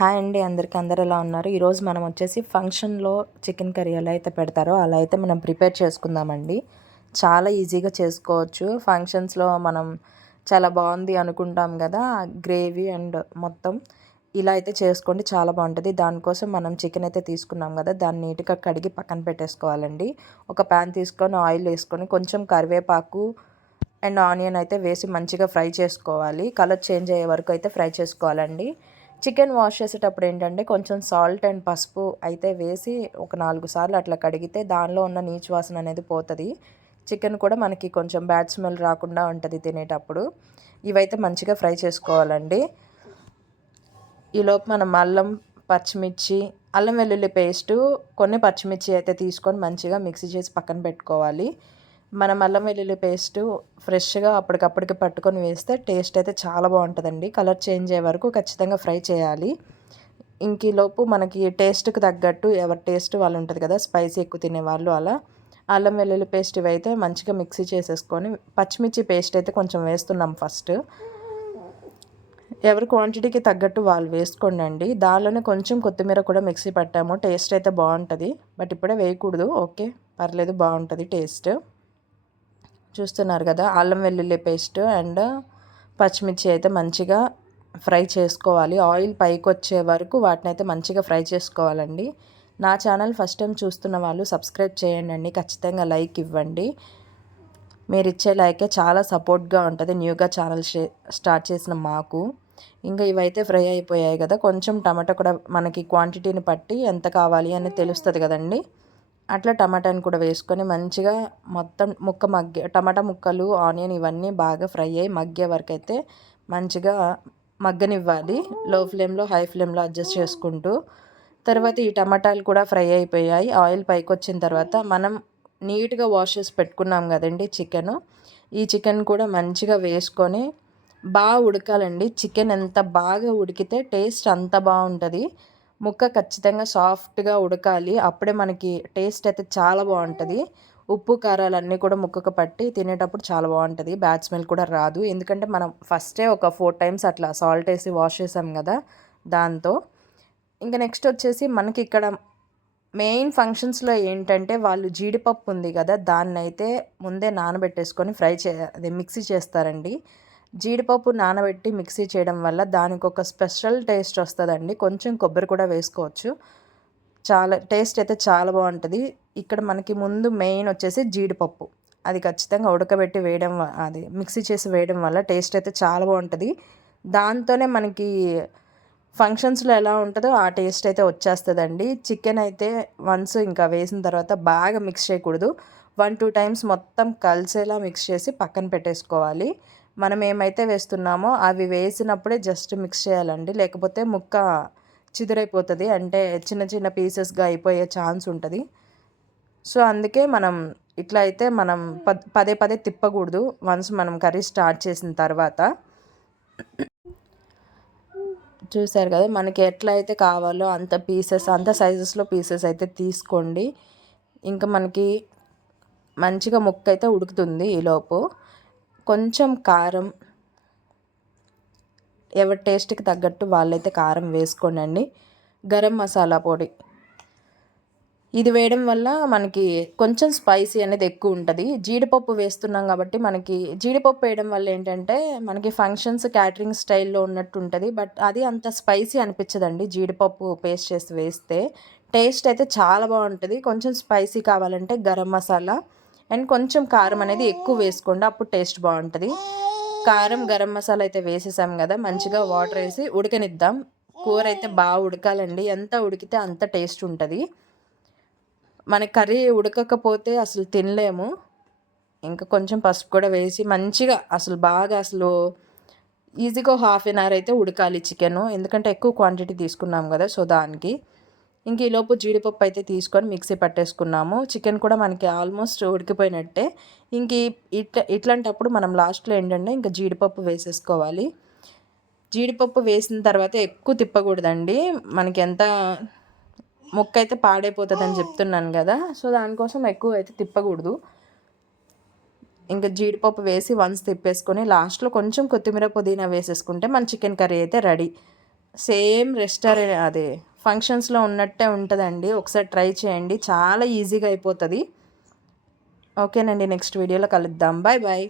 Hi అండి, అందరూ ఎలా ఉన్నారు? ఈరోజు మనం వచ్చేసి ఫంక్షన్లో చికెన్ కర్రీ ఎలా అయితే పెడతారో అలా అయితే మనం ప్రిపేర్ చేసుకుందామండి. చాలా ఈజీగా చేసుకోవచ్చు. ఫంక్షన్స్లో మనం చాలా బాగుంది అనుకుంటాం కదా, గ్రేవీ అండ్ మొత్తం ఇలా అయితే చేసుకోండి, చాలా బాగుంటుంది. దానికోసం మనం చికెన్ అయితే తీసుకున్నాం కదా, దాన్ని నీట్గా కడిగి పక్కన పెట్టేసుకోవాలండి. ఒక ప్యాన్ తీసుకొని ఆయిల్ వేసుకొని కొంచెం కరివేపాకు అండ్ ఆనియన్ అయితే వేసి మంచిగా ఫ్రై చేసుకోవాలి. కలర్ చేంజ్ అయ్యే వరకు అయితే ఫ్రై చేసుకోవాలండి. చికెన్ వాష్ చేసేటప్పుడు ఏంటంటే కొంచెం సాల్ట్ అండ్ పసుపు అయితే వేసి ఒక 4 సార్లు అట్లా కడిగితే దానిలో ఉన్న నీచు వాసన అనేది పోతుంది. చికెన్ కూడా మనకి కొంచెం బ్యాడ్ స్మెల్ రాకుండా ఉంటుంది తినేటప్పుడు. ఇవైతే మంచిగా ఫ్రై చేసుకోవాలండి. ఈలోపు మనం అల్లం వెల్లుల్లి పేస్టు, కొన్ని పచ్చిమిర్చి అయితే తీసుకొని మంచిగా మిక్సీ చేసి పక్కన పెట్టుకోవాలి. మనం అల్లం వెల్లుల్లి పేస్టు ఫ్రెష్గా అప్పటికప్పటికి పట్టుకొని వేస్తే టేస్ట్ అయితే చాలా బాగుంటుందండి. కలర్ చేంజ్ అయ్యే వరకు ఖచ్చితంగా ఫ్రై చేయాలి. ఇంకీలోపు మనకి టేస్ట్కి తగ్గట్టు ఎవరి టేస్ట్ వాళ్ళు ఉంటుంది కదా, స్పైసీ ఎక్కువ తినేవాళ్ళు అలా అల్లం వెల్లుల్లి పేస్ట్ ఇవైతే మంచిగా మిక్సీ చేసేసుకొని పచ్చిమిర్చి పేస్ట్ అయితే కొంచెం వేస్తున్నాం ఫస్ట్. ఎవరి క్వాంటిటీకి తగ్గట్టు వాళ్ళు వేసుకోండి. దానిలోనే కొంచెం కొత్తిమీర కూడా మిక్సీ పట్టాము, టేస్ట్ అయితే బాగుంటుంది. బట్ ఇప్పుడే వేయకూడదు, ఓకే పర్లేదు, బాగుంటుంది టేస్ట్. చూస్తున్నారు కదా, అల్లం వెల్లుల్లి పేస్ట్ అండ్ పచ్చిమిర్చి అయితే మంచిగా ఫ్రై చేసుకోవాలి. ఆయిల్ పైకి వచ్చే వరకు వాటిని అయితే మంచిగా ఫ్రై చేసుకోవాలండి. నా ఛానల్ ఫస్ట్ టైం చూస్తున్న వాళ్ళు సబ్స్క్రైబ్ చేయండి, ఖచ్చితంగా లైక్ ఇవ్వండి. మీరు ఇచ్చే లైకే చాలా సపోర్ట్గా ఉంటుంది న్యూగా ఛానల్ స్టార్ట్ చేసిన మాకు. ఇంకా ఇవైతే ఫ్రై అయిపోయాయి కదా, కొంచెం టమాటా కూడా మనకి క్వాంటిటీని బట్టి ఎంత కావాలి అని తెలుస్తుంది కదండి. అట్లా టమాటాని కూడా వేసుకొని మంచిగా మొత్తం టమాటా ముక్కలు, ఆనియన్ ఇవన్నీ బాగా ఫ్రై అయ్యి మగ్గే వరకు అయితే మంచిగా మగ్గనివ్వాలి. లో ఫ్లేమ్లో హై ఫ్లేమ్లో అడ్జస్ట్ చేసుకుంటూ. తర్వాత ఈ టమాటాలు కూడా ఫ్రై అయిపోయాయి. ఆయిల్ పైకి వచ్చిన తర్వాత మనం నీట్గా వాష్ చేసి పెట్టుకున్నాం కదండి చికెను, ఈ చికెన్ కూడా మంచిగా వేసుకొని బాగా ఉడకాలండి. చికెన్ ఎంత బాగా ఉడికితే టేస్ట్ అంత బాగుంటుంది. ముక్క ఖచ్చితంగా సాఫ్ట్గా ఉడకాలి, అప్పుడే మనకి టేస్ట్ అయితే చాలా బాగుంటుంది. ఉప్పు కారాలు అన్నీ కూడా ముక్కకు పట్టి తినేటప్పుడు చాలా బాగుంటుంది. బ్యాడ్ స్మెల్ కూడా రాదు, ఎందుకంటే మనం ఫస్టే ఒక 4 టైమ్స్ అట్లా సాల్ట్ వేసి వాష్ చేసాం కదా దాంతో. ఇంకా నెక్స్ట్ వచ్చేసి మనకి ఇక్కడ మెయిన్ ఫంక్షన్స్లో ఏంటంటే వాళ్ళు జీడిపప్పు ఉంది కదా, దాన్ని అయితే ముందే నానబెట్టేసుకొని అదే మిక్సీ చేస్తారండి. జీడిపప్పు నానబెట్టి మిక్సీ చేయడం వల్ల దానికి ఒక స్పెషల్ టేస్ట్ వస్తుందండి. కొంచెం కొబ్బరి కూడా వేసుకోవచ్చు, చాలా టేస్ట్ అయితే చాలా బాగుంటుంది. ఇక్కడ మనకి ముందు మెయిన్ వచ్చేసి జీడిపప్పు, అది ఖచ్చితంగా ఉడకబెట్టి వేయడం, అది మిక్సీ చేసి వేయడం వల్ల టేస్ట్ అయితే చాలా బాగుంటుంది. దాంతోనే మనకి ఫంక్షన్స్లో ఎలా ఉంటుందో ఆ టేస్ట్ అయితే వచ్చేస్తుందండి. చికెన్ అయితే వన్స్ ఇంకా వేసిన తర్వాత బాగా మిక్స్ చేయకూడదు, 1-2 టైమ్స్ మొత్తం కలిసేలా మిక్స్ చేసి పక్కన పెట్టేసుకోవాలి. మనం ఏమైతే వేస్తున్నామో అవి వేసినప్పుడే జస్ట్ మిక్స్ చేయాలండి, లేకపోతే ముక్క చిదురైపోతుంది, అంటే చిన్న చిన్న పీసెస్గా అయిపోయే ఛాన్స్ ఉంటుంది. సో అందుకే మనం ఇట్లా అయితే మనం పదే పదే తిప్పకూడదు వన్స్ మనం కర్రీ స్టార్ట్ చేసిన తర్వాత. చూసారు కదా, మనకి ఎట్లా అయితే కావాలో అంత సైజెస్లో పీసెస్ అయితే తీసుకోండి. ఇంకా మనకి మంచిగా ముక్క అయితే ఉడుకుతుంది. ఈలోపు కొంచెం కారం, ఎవరి టేస్ట్కి తగ్గట్టు వాళ్ళైతే కారం వేసుకోండి. గరం మసాలా పొడి, ఇది వేయడం వల్ల మనకి కొంచెం స్పైసీ అనేది ఎక్కువ ఉంటుంది. జీడిపప్పు వేస్తున్నాం కాబట్టి మనకి జీడిపప్పు వేయడం వల్ల ఏంటంటే మనకి ఫంక్షన్స్ క్యాటరింగ్ స్టైల్లో ఉన్నట్టు ఉంటుంది, బట్ అది అంత స్పైసీ అనిపించదండి. జీడిపప్పు పేస్ట్ చేసి వేస్తే టేస్ట్ అయితే చాలా బాగుంటుంది. కొంచెం స్పైసీ కావాలంటే గరం మసాలా అండ్ కొంచెం కారం అనేది ఎక్కువ వేసుకోండి, అప్పుడు టేస్ట్ బాగుంటుంది. కారం, గరం మసాలా అయితే వేసేసాం కదా, మంచిగా వాటర్ వేసి ఉడకనిద్దాం. కూర అయితే బాగా ఉడకాలండి, ఎంత ఉడికితే అంత టేస్ట్ ఉంటుంది. మన కర్రీ ఉడకకపోతే అసలు తినలేము. ఇంకా కొంచెం పసుపు కూడా వేసి మంచిగా అసలు ఈజీగా 1/2 అవర్ అయితే ఉడకాలి చికెను, ఎందుకంటే ఎక్కువ క్వాంటిటీ తీసుకున్నాం కదా, సో దానికి. ఇంక ఈలోపు జీడిపప్పు అయితే తీసుకొని మిక్సీ పట్టేసుకున్నాము. చికెన్ కూడా మనకి ఆల్మోస్ట్ ఉడికిపోయినట్టే. ఇంక ఇట్లాంటప్పుడు మనం లాస్ట్లో ఏంటంటే ఇంకా జీడిపప్పు వేసేసుకోవాలి. జీడిపప్పు వేసిన తర్వాత ఎక్కువ తిప్పకూడదండి, మనకి ఎంత ముక్క అయితే పాడైపోతుందని చెప్తున్నాను కదా, సో దానికోసం ఎక్కువ అయితే తిప్పకూడదు. ఇంకా జీడిపప్పు వేసి వన్స్ తిప్పేసుకొని లాస్ట్లో కొంచెం కొత్తిమీర పుదీనా వేసేసుకుంటే మన చికెన్ కర్రీ అయితే రెడీ. సేమ్ రెస్టారెంట్ అదే ఫంక్షన్స్లో ఉన్నట్టే ఉంటుందండి. ఒకసారి ట్రై చేయండి, చాలా ఈజీగా అయిపోతుంది. ఓకేనండి, నెక్స్ట్ వీడియోలో కలుద్దాం. Bye bye.